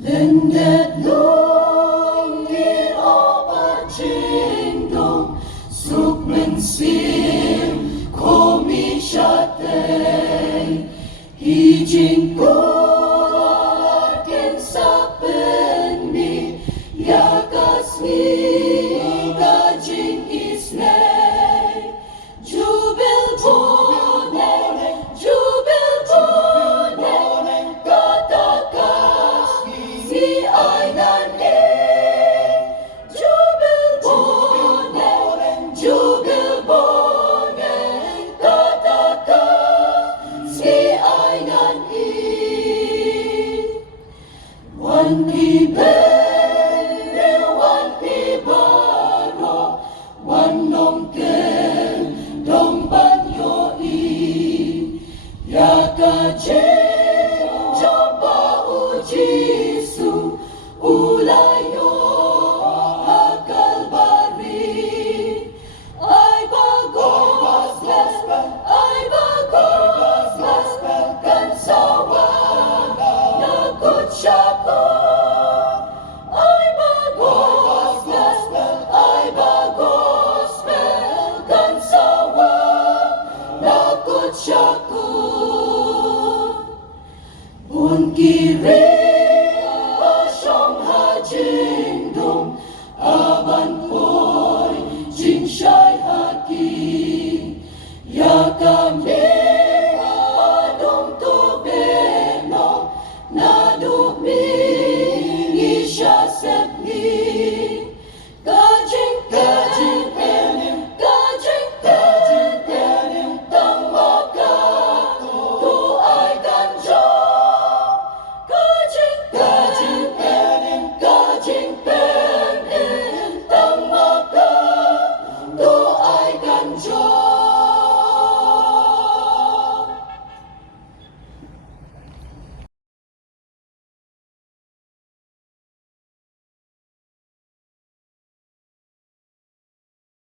Lên đẹp luôn khi ó ba trên đông Dục mình xin khô mi cha tê Hi jing cô la ken sa pen mi Ya kas mi ka jing isne Jubil bone katakas si ay nan Jubil bone katakas si ay nan One pi ben, one pi baro, one nong ken, dong ban yo ya ka jen, jompa u Jisu, ulayo ha Kalbari. Ay bagos kan sawan, nagut siya ko. Ay bagos kan sawan, nagut siya ko. Un kiri pasyong hajindong aban po'y jing siya'y haki ya kami padong tubeno na dumingi siya sepni kajing enim tang maka tu ay ganjo kajing enim tang maka tu ay ganjo